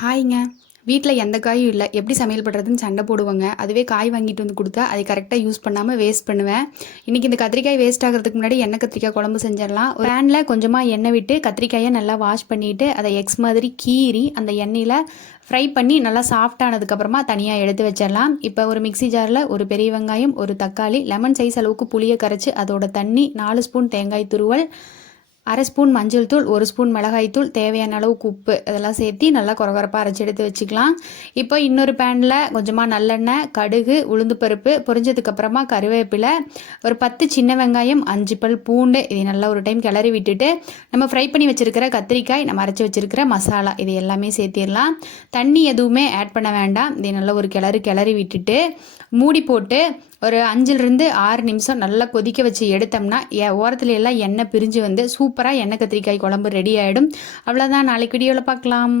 ஹாய்ங்க. வீட்ல எந்த காயும் இல்ல. எப்படி சமையல் பண்றதுன்னு சண்டை போடுவோங்க. அதுவே காய் வாங்கிட்டு வந்து குடுத்தா, அதை கரெக்ட்டா யூஸ் பண்ணாம வேஸ்ட் பண்ணுவேன். இன்னைக்கு இந்த கத்திரிக்காய் வேஸ்ட் ஆகுறதுக்கு முன்னாடி எண்ணெய் கத்திரிக்காய் குழம்பு செஞ்சிடலாம். ஒரு பேன்ல கொஞ்சமா எண்ணெய் விட்டு கத்திரிக்காயை நல்லா வாஷ் பண்ணிட்டு, அதை எக்ஸ் மாதிரி கீறி அந்த எண்ணெயில ஃப்ரை பண்ணி நல்லா சாஃப்ட் ஆனதுக்கப்புறமா தனியாக எடுத்து வச்சிடலாம். இப்போ ஒரு மிக்ஸி ஜாரில் ஒரு பெரிய வெங்காயம், ஒரு தக்காளி, லெமன் சைஸ் அளவுக்கு புளியை கரைச்சி அதோட தண்ணி, 4 ஸ்பூன் தேங்காய் துருவல், அரை ஸ்பூன் மஞ்சள் தூள், 1 ஸ்பூன் மிளகாய்த்தூள், தேவையான அளவுக்கு உப்பு இதெல்லாம் சேர்த்து நல்லா கொரகொரப்பாக அரைச்சி எடுத்து வச்சுக்கலாம். இப்போ இன்னொரு பேனில் கொஞ்சமாக நல்லெண்ணெய், கடுகு, உளுந்து பருப்பு பொரிஞ்சதுக்கப்புறமா கருவேப்பிலை, ஒரு 10 சின்ன வெங்காயம், 5 பல் பூண்டு இதை நல்லா ஒரு டைம் கிளறி விட்டுட்டு நம்ம ஃப்ரை பண்ணி வச்சுருக்கிற கத்திரிக்காய், நம்ம அரைச்சி வச்சுருக்கிற மசாலா இது எல்லாமே சேர்த்திடலாம். தண்ணி எதுவுமே ஆட் பண்ண வேண்டாம். இதை நல்லா ஒரு கிளறி விட்டுட்டு மூடி போட்டு ஒரு 5லிருந்து 6 நிமிஷம் நல்லா கொதிக்க வச்சு எடுத்தோம்னா ஓரத்துல எல்லாம் எண்ணெய் பிரிஞ்சு வந்து சூப்பராக எண்ணெய் கத்திரிக்காய் குழம்பு ரெடி ஆகிடும். அவ்வளோதான். நாளைக்கு வீடியோவில் பார்க்கலாம்.